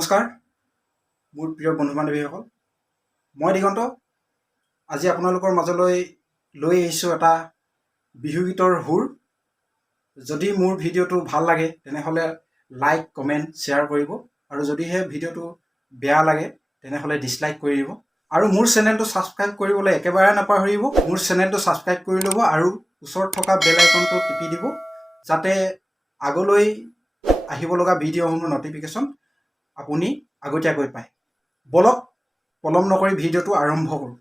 নমস্কাৰ মোৰ প্ৰিয় বন্ধু বান্ধৱীসকল মই দিগন্ত আজি আপোনালোকৰ মাজলৈ লৈ আহিছোঁ এটা বিহু গীতৰ সুৰ যদি মোৰ ভিডিঅ'টো ভাল লাগে তেনেহ'লে লাইক কমেণ্ট শ্বেয়াৰ কৰিব আৰু যদিহে ভিডিঅ'টো বেয়া লাগে তেনেহ'লে ডিসলাইক কৰি দিব আৰু মোৰ চেনেলটো সাবস্ক্ৰাইব কৰিবলৈ একেবাৰে নাপাহৰিব মোৰ চেনেলটো সাবস্ক্ৰাইব কৰি ল'ব আৰু ওচৰত থকা বেল আইকনটো টিপি দিব যাতে আগলৈ আহিব লগা ভিডিঅ'সমূহৰ নটিফিকেশ্যন আপুনি আগতীয়াকৈ পায় বলক পলম নকৰি ভিডিঅ'টো আৰম্ভ কৰোঁ